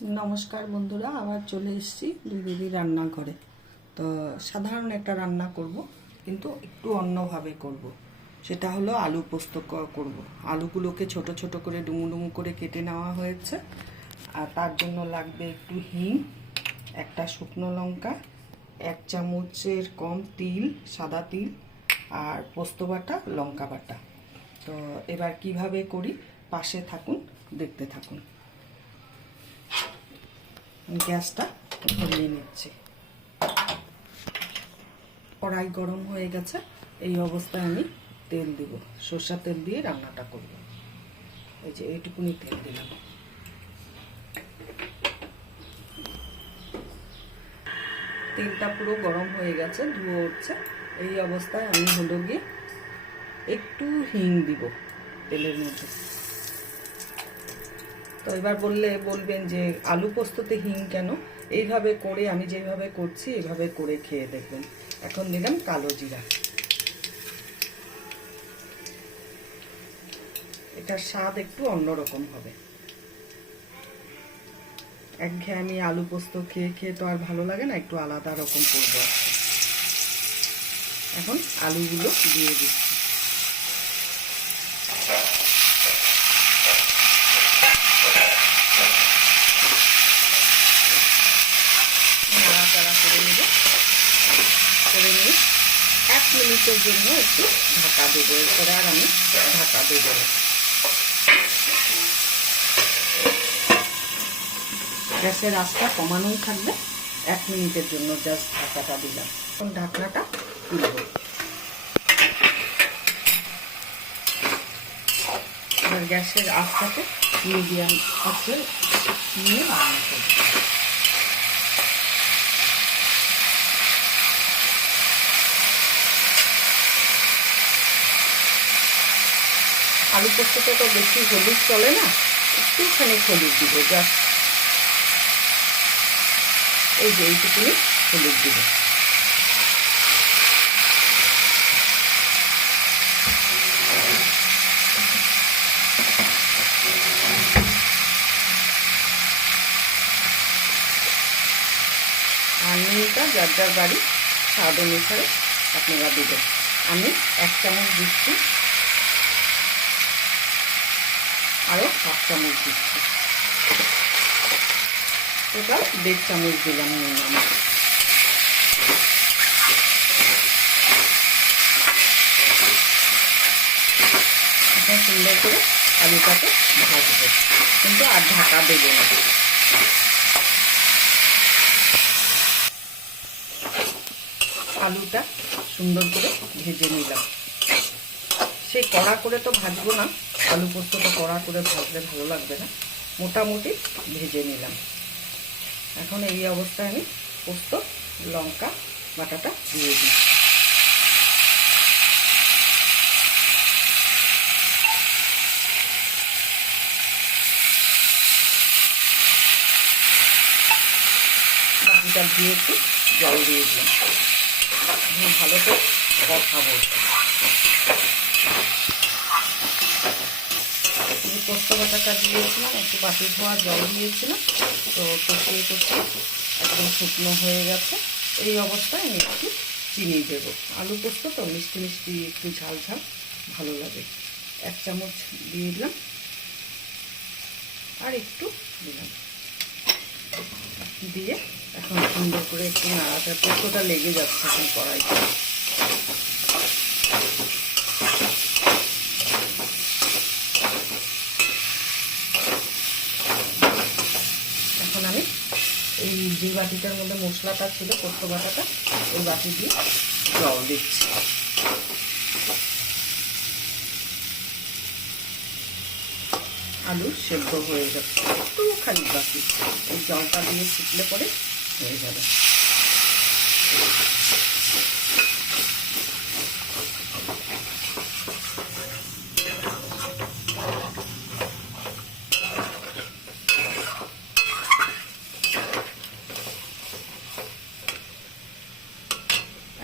নমস্কার বন্ধুরা, আবার চলে এসেছি দিদি রান্নাঘরে। তো সাধারণ একটা রান্না করব, কিন্তু একটু অন্যভাবে করব। সেটা হলো আলু পোস্ত করব। আলুগুলোকে ছোট ছোট করে ডুমু ডুমু করে কেটে নেওয়া হয়েছে। আর তার জন্য লাগবে একটু হিং, একটা শুকনো লঙ্কা, 1 চামচের কম তিল, সাদা তিল, আর পোস্ত বাটা, লঙ্কা বাটা। তো এবার কিভাবে করি পাশে থাকুন, দেখতে থাকুন। গ্যাসটা ধরিয়ে নিচ্ছি। কড়াই গরম হয়ে গেছে। এই অবস্থায় আমি তেল দিব, সরষের তেল দিয়ে রান্নাটা করব। এই যে এইটুকুনি তেল দিলাম। তেলটা পুরো গরম হয়ে গেছে, ধুয়ে উঠছে। এই অবস্থায় আমি হলো গিয়ে একটু হিং দিব তেলের মধ্যে। তো এবার বলবেন যে আলু পোস্ততে হিং কেন? এইভাবে করে আমি যেভাবে করছি এইভাবে করে খেয়ে দেখবেন। এখন দিলাম কালো জিরা। এটার স্বাদ একটু অন্যরকম হবে। একঘেয়েমি আলু পোস্ত খেয়ে খেয়ে তো আর ভালো লাগে না, একটু আলাদা রকম করবো। এখন আলুগুলো দিয়ে দিচ্ছি। নাড়াচাড়া করে নেব। করে নিয়ে 1 মিনিটের জন্য একটু ঢাকা দেবো। এরপরে আর আমি ঢাকা দেবো না। গ্যাসের আঁচটা কমানোই থাকবে। 1 মিনিটের জন্য জাস্ট ঢাকাটা দিলাম। এখন ঢাকনাটা তুলব। এবার গ্যাসের আঁচটাকে মিডিয়াম আঁচে নিয়ে রান্না করব। আলু পোস্ততে তো বেশি হলুদ চলে না, একটুখানি হলুদ দিব, জাস্ট এই যে এইটুকুনি হলুদ দিব। আর নুনটা যার যার বাড়ি স্বাদ অনুসারে আপনারা দেবেন। আমি 1 চামচ দিচ্ছি, আরও 1/2 চামচ দিচ্ছি। টোটাল 1.5 চামচ দিলাম নুন আমি। এখন সুন্দর করে আলুটাকে ভাজবো, কিন্তু আর ঢাকা দেবো না। আলুটা সুন্দর করে ভেজে নিলাম। সেই কড়া করে তো ভাজবো না, আলু পোস্ত তো কড়া করে ভাজলে ভালো লাগবে না। মোটামুটি ভেজে নিলাম। এখন এই অবস্থায় আমি পোস্ত লঙ্কা বাটাটা দিয়ে দিই। বাকিটা দিয়ে একটু জল দিয়ে দিলাম। ভালো করে কষাবো। পোস্ত বাটাটা দিয়েছিলাম, একটু বাটি ধোয়া জল দিয়েছিলাম। তো কষিয়ে কষিয়ে একদম শুকনো হয়ে গেছে। এই অবস্থায় আমি একটু চিনি দেবো। আলু পোস্ত তো মিষ্টি মিষ্টি, একটু ঝাল ঝাল ভালো লাগে। 1 চামচ দিয়ে দিলাম, আর একটু দিলাম। দিয়ে এখন সুন্দর করে একটু নাড়াচাড়া। পোস্তটা লেগে যাচ্ছে এখন কড়াইতে। এখন আমি এই যে বাটিটার মধ্যে মশলাটা ছিল পোস্ত বাটাটা, ওই বাটি দিয়ে জল দিচ্ছি। আলু সেদ্ধ হয়ে যাচ্ছে, একটু খালি বাকি। এই জলটা দিয়ে ফুটলে পরে হয়ে যাবে।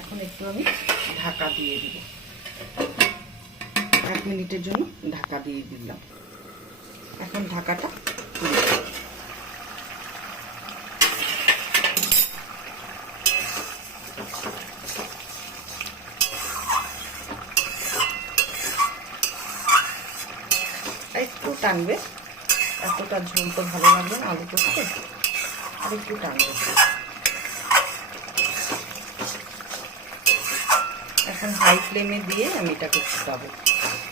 এখন একটু আমি ঢাকা দিয়ে দিব। 1 মিনিটের জন্য ঢাকা দিয়ে দিলাম। এখন ঢাকাটা তুলে টানবে, এতটা ঝোল তো ভালো লাগবে না আলু পোস্ত, আর একটু টানবে। এখন হাই ফ্লেমে দিয়ে আমি এটাকে ফুটাবো।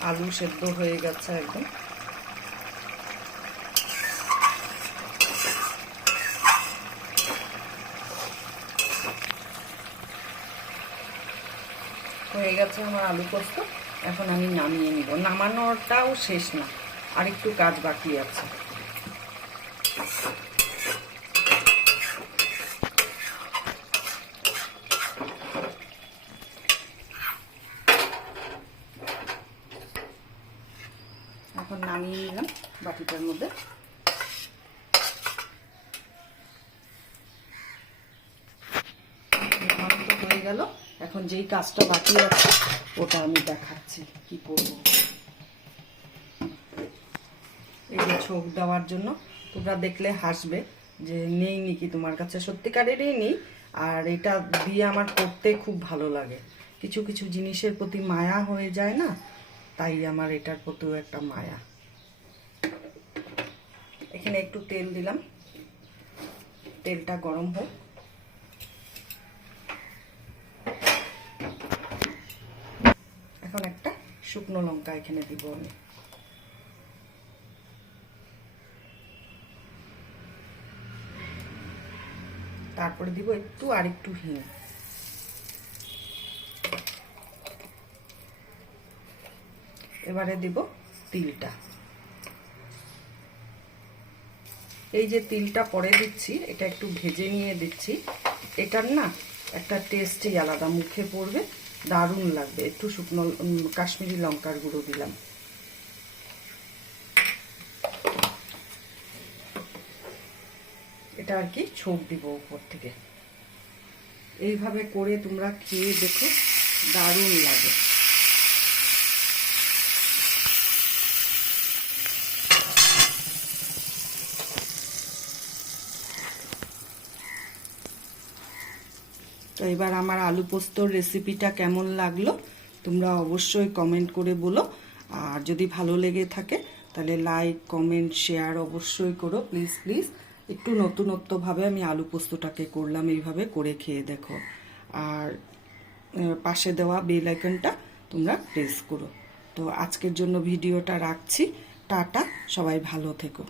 আলু সেদ্ধ হয়ে গেছে একদম। হয়ে গেছে আমার আলু পোস্ত। এখন আমি নামিয়ে নিব। নামানোটাও শেষ না, আর একটু কাজ বাকি আছে। এখন নামিয়ে নিলাম বাটিটার মধ্যে। হয়ে গেল। এখন যেই কাজটা বাকি আছে ওটা আমি দেখাচ্ছি কি করব। এই যে ছোক দেওয়ার জন্য, তোমরা দেখলে হাসবে যে নেই নাকি তোমার কাছে, সত্যিকারেরই নেই। আর এটা দিয়ে আমার করতে খুব ভালো লাগে। কিছু কিছু জিনিসের প্রতি মায়া হয়ে যায় না, তাই আমার এটার প্রতিও একটা মায়া। এখানে একটু তেল দিলাম, তেলটা গরম হোক। এখন একটা শুকনো লঙ্কা এখানে দিব আমি। তারপরে দিব একটু আর একটু হিং। এবারে দিব তিলটা। এই যে তিলটা পরে দিচ্ছি, এটা একটু ভেজে নিয়ে দিচ্ছি। এটার না একটা টেস্টই আলাদা, মুখে পড়বে, দারুণ লাগবে। একটু শুকনো কাশ্মীরি লঙ্কার গুঁড়ো দিলাম। এটা আর কি ছোপ দিব উপর থেকে। এইভাবে করে তোমরা খেয়ে দেখো, দারুণ লাগে। তো এবার আমার আলু পোস্তর রেসিপিটা কেমন লাগলো তোমরা অবশ্যই কমেন্ট করে বলো। আর যদি ভালো লেগে থাকে তাহলে লাইক, কমেন্ট, শেয়ার অবশ্যই করো প্লিজ প্লিজ। একটু নতুনত্বভাবে আমি আলু পোস্তটাকে করলাম, এইভাবে করে খেয়ে দেখো। আর পাশে দেওয়া বেল আইকনটা তোমরা প্রেস করো। তো আজকের জন্য ভিডিওটা রাখছি। টাটা, সবাই ভালো থেকো।